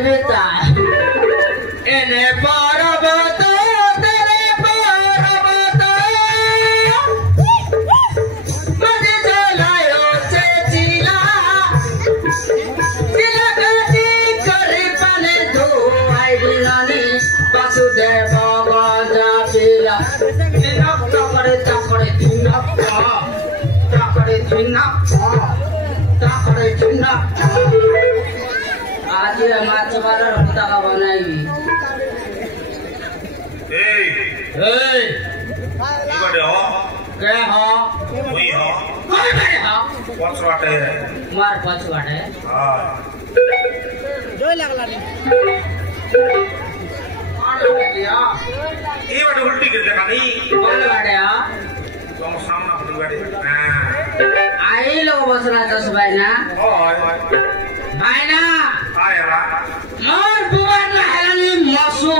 बेटा एने पर्वत तेरे पर्वत मजे चलायो से चिला चिला कटी करी पाले धो आई बिनानी वासुदेव गजा पिला मेरा ताकड़े ताकड़े धुना ताकड़े धुना ताकड़े धुना आज ये माच वाला रखता का बनाई इकडे हो क्या हो वही हो कोई बड़े हो पछवाटे है मार पछवाटे हां जोई लागला रे कौन लगे दिया ये बड़े उल्टी गिर देखा नहीं कौन लगे आ तुम सामने पड़ी बड़े हां आई लोग बसला दस भाई ना भाई ना आया मोर बुआर ना हेलानी मसु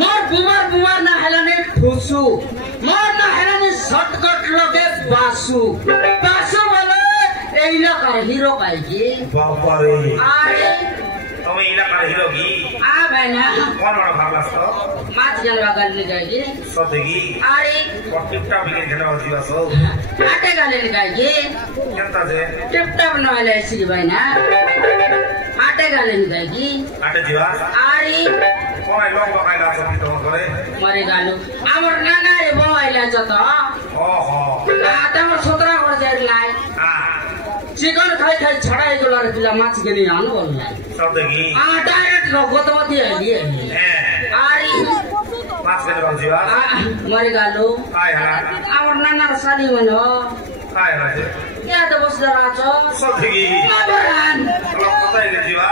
मोर बुआर ना हेलानी ठुसु मोर ना हेलानी शॉर्टकट लगे बासु बोले एइला कर हीरो काई बाबा रे अरे तुम इला कर हीरो की आ भाई ना कौन बड़ा भागलास तो माच जलवा करने जाएगी सदेगी अरे टिपटा बिगिन खेला होती बस आटे गाले निकालेगी केंता जे टिपटा बनवाले ऐसी भाई ना आटे गाले निकालेगी आटे जीवा अरे कौन आई लोग बकायदा सब तो करे मरे गालू आमर नाना रे बो आइला छ त ओहो तमर सोतरा कर जाय लाई चिकन खाई खाई छड़ाई गोला रे पिला माछ गेनी आनु बोलला सदेगी डायरेक्ट गतवती आइली अरे माछ के बाल जीवा मरे गालू आय हला आमर नाना रे साली मनो आय हला क्या त बस्दा राछ सदेगी बाबरान पता है जीवा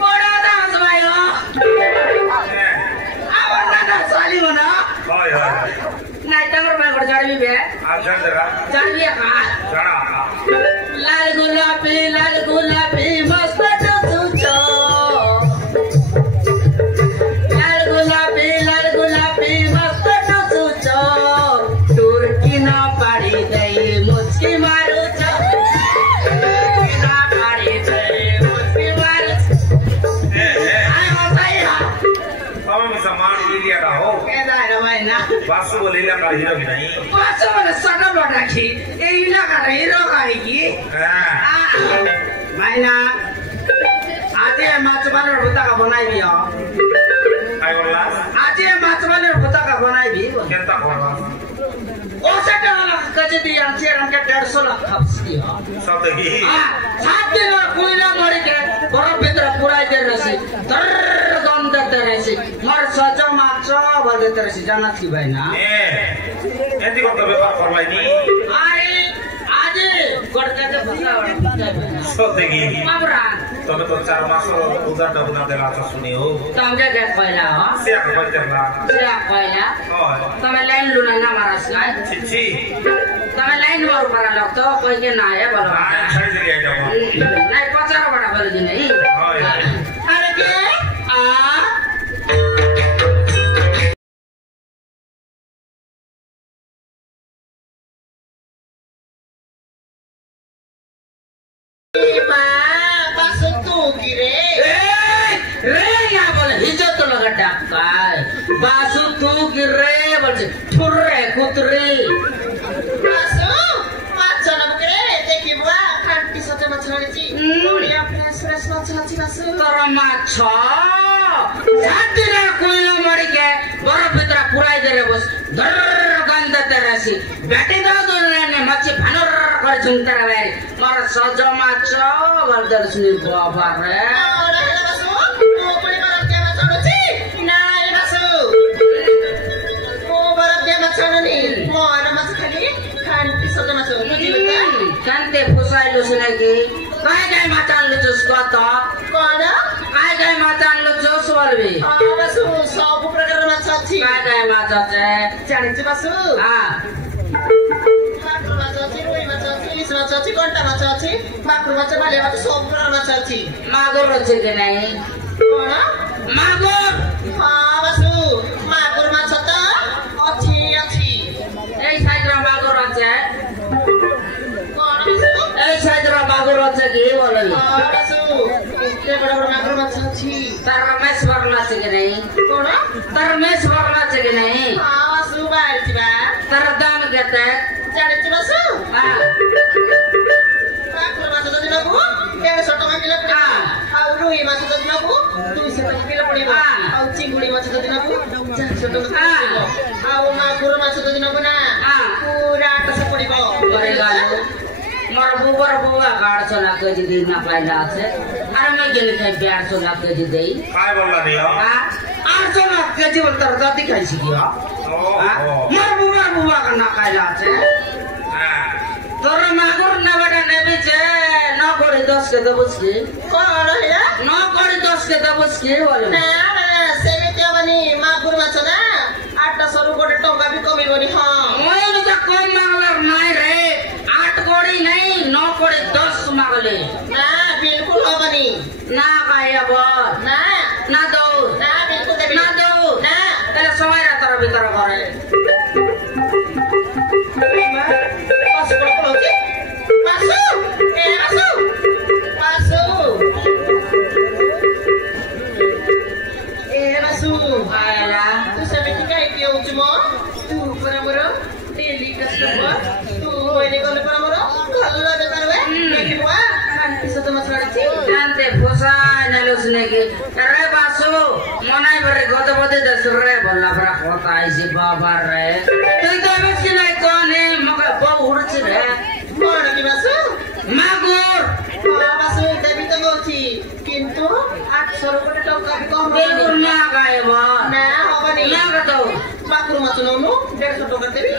बडा दास भयो आमर नाना साली मनो हाय हाय नाइ तमर बागड जाडवी बे आज जरा जाडवी का जरा लाल गुलाबी मस्त टुचो लाल गुलाबी मस्त टुचो तुर्की न पाडी गई मुस्की मारू छ ना पाडी गई मुस्की मारू आयो भैया हम सामान लिया था हो केदा रे भाइना बासु बोले इला का हीरो की नहीं पाछो भने सटा बटाखी ए इलाका हिरो गाई की भाइना आज ये माछ वाले होता का बनाई भी हो आई बोला आज ये माछ वाले होता का बनाई भी केंता कोला ओसे वाला कजे दी अंचे रंग के 150 लाख खपसी हो सदेगी सात दिन और कोयला मरी के बरफ भित्र पुराई दे रसी तर गंध दे रसी मर सजो माछ बदे दे रसी जाना थी भाइना एंती को तो व्यापार कर लाई नी अरे आज करते थे फसा सदेगी बाबरा तबे तो 4 मास उधर डबना देला छ सुनी हो तमके के पहिला हो से खबर देला से पहिला ओय तमे लाइन लुना ना मारस गाय छिछि तमे लाइन मार पर लग तो कोई के ना है बोलो आ छड़ी दे आइटा नहीं 50 बड़ा बोल दी नहीं ओय अरे के आ बासु तू गिरे बल्छ ठुर्रे कुतरे बासु माछ नबके देखि बुआ खान्टी सते माछ नलिची ओडिया फ्रेस फ्रेस माछ नछि बासु तर माछ सातिर कोइलो मरि के बरफ भित्र पुराई दे रे बस धर गन्ध तेरासी बेटी द दोने मछि भानर कर झुंतर बारी मर सज माछ वर्दर सुनि बाबा रे बासु ओ पुरी बरफ के माछ नछि नाइ बासु ओ बरफ के माछ ननि मोर माछ खाली खान्टी सते माछ बुझिलु कान्ते फुसाइलो सुनेकी काय माछान लुचुस कत कोन काय माछान लुचुस बोलबी बासु सब प्रकार माछ अछि काय माछ छे जानिछु बासु माकुर माछ अछि रोही माछ अछि इलिस माछ अछि कन्टा माछ अछि माकुर माछ बाले माछ सब प्रकार माछ अछि मागुर अछि कि नाही कोन मागुर बासु माकुर माछ त अछि अछि এই সাইডরা মাগুর আছে कोन बासु এই সাইডরা মাগুর আছে কি বলবি बासु କେତେ ବଡ ବଡ ମାଗୁର ମାଛ ଅଛି ତାର ରମେଶ ଭରଲା ଅଛି କି ନାହିଁ କଣ ତାର ରମେଶ ଭରଲା ଅଛି କି ନାହିଁ ହଁ ବାସୁ ବାହାରିଥିବା ତାର ଦାମ କେତେ ଜାଣିଛୁ ବାସୁ ମାଗୁର ମାଛ ଯଦି ନବୁ 150 ଟଙ୍କା କିଲୋ ପଡିବ ଆଉ ରୋହି ମାଛ ଯଦି ନବୁ 200 ଟଙ୍କା କିଲୋ ପଡିବ ଆଉ ଚିଙ୍ଗୁଡି ମାଛ ଯଦି ନବୁ 400 ଟଙ୍କା ପଡିବ ଆଉ ମାଗୁର ମାଛ ଯଦି ନବୁ ନା ପୁରା 800 ପଡିବ मोर बुबर बुआ 800 लाख केजी दी ना पाइला আছে আর मैं गेले खाइ 800 लाख केजी देई काय बोलला रे 800 लाख केजी बोलतर दादी खाइसी की मोर बुआ का ना खाइला আছে तोर मागुर ना बड़ा नेबी जे न कोड़ी 10 के दबस की कोन हैला न कोड़ी 10 के दबस की बोले ना सेमिति बनी मागुर माछ ना 800 रु गोटे टंका भी कमिबनी हां मोय न जा कोन मागलर नाइ रे 8 कोड़ी नहीं 9 कोड़ी 10 मागले ना बिल्कुल हबनी ना खाइब ना ना दो ना बिल्कुल देबी ना दो ना तेरे समय रातर भीतर करे बासु कोन होची बासु ए बासु बासु ए बासु आयला तू सेमिति काई पिउछु म तू पर मोर डेली कस्टमर तू होइले गले पर मोर भल्ला बेकार वे देखि बुआ आंटी सत म छाडछि जानते फुसा नलुसने के रे बासु मनाई बरे गत बदे 10 रे बोला बरा होता आइसी बाबा रे तू तो बस के नहीं कोने मगा बहु उड़छ रे कोन की बासु मागुर बासु देबी तो मोची किंतु 800 रुपए टंका भी कम बिल्कुल ना गायब ना हबनी ना गतो माकुर माछ नौनु 150 टंका देबी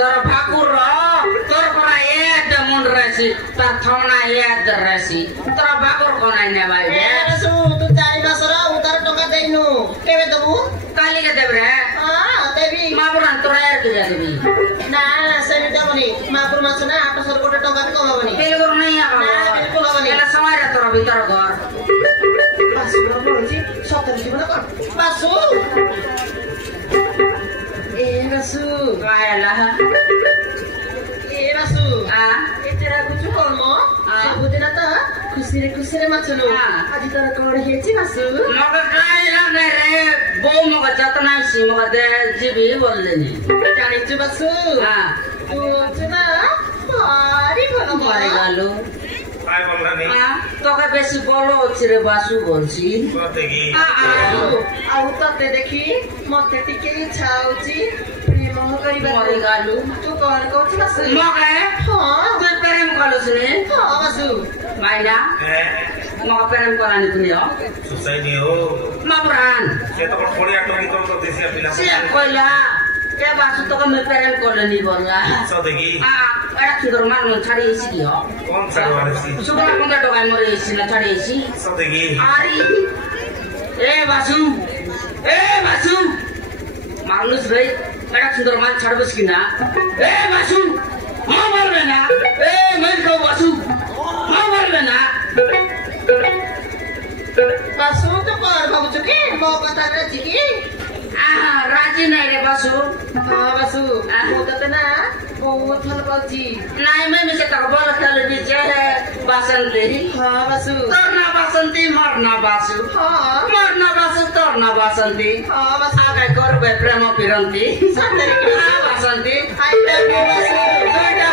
तोर फाकुर तोर कोना एक मुंड रहसी तार थौना एक रहसी तोर फाकुर कोना ने भाई ए बासु तू 4 मासरा उतार टंका देइनु केबे दबु काली के देब रे हां देबी मापुरान तोरा यार के देबी ना सेमिति बनी माकुर माछ ना 800 रुपए टंका भी कम हबनी बिल्कुल नहीं आबा ना बिल्कुल हबनी एला समय रे तोर भीतर घर बासु बोलछि 70 जीवन कोन बासु ए बासु आयला ए बासु एतेरा कुछ कोन म सबुदिन त खुसी रे माछनु आज तर कोड हेछि बासु मग काय लागे रे बो मग जतना सी मग दे जीबी बोललेनी जानिछु बासु तू चना भारी भलो मारे गालो काय बोलला रे तो का बेसी बोलो अछि रे बासु बोलसी कतेगी आउ तते देखि मते टिके इच्छा होछि प्रेम करिबा मारे गालो तू कोन कहछि बासु मग हां तू प्रेम कलस रे हां बासु माइना मग प्रेम करानी तुनी हो सुसाइनी हो मापुरान से तो थोड़ी टोकी तो देसी पिला से कोइला के बासु तो में प्रेम करलनी बोलला सदेगी एड़ा सुदर मान छाड़ी एसी दियो कौन छाड़वाले सी सुदर 15 टका मरे एसी ना छाड़ी एसी सदेगी आरी ए बासु मानुस रे एड़ा सुदर मान छाड़बस किना ए बासु हां बोलबे ना ए मैं कहू बासु हां बोलबे ना बासु तो कर भाबुछु के मो कथा रे छिकी राजी नहीं रे बासु हां बासु मो त ना बहुत भल पाउची नहीं मैं मिसे तक बोल खेल बीचे बासंती हां बासु तोरना बासंती मरना बासु हां मरना बासु तोरना बासंती हां बासु आगे करबे प्रेम पिरंती सतरी बासंती आई लव यू बासु दुईटा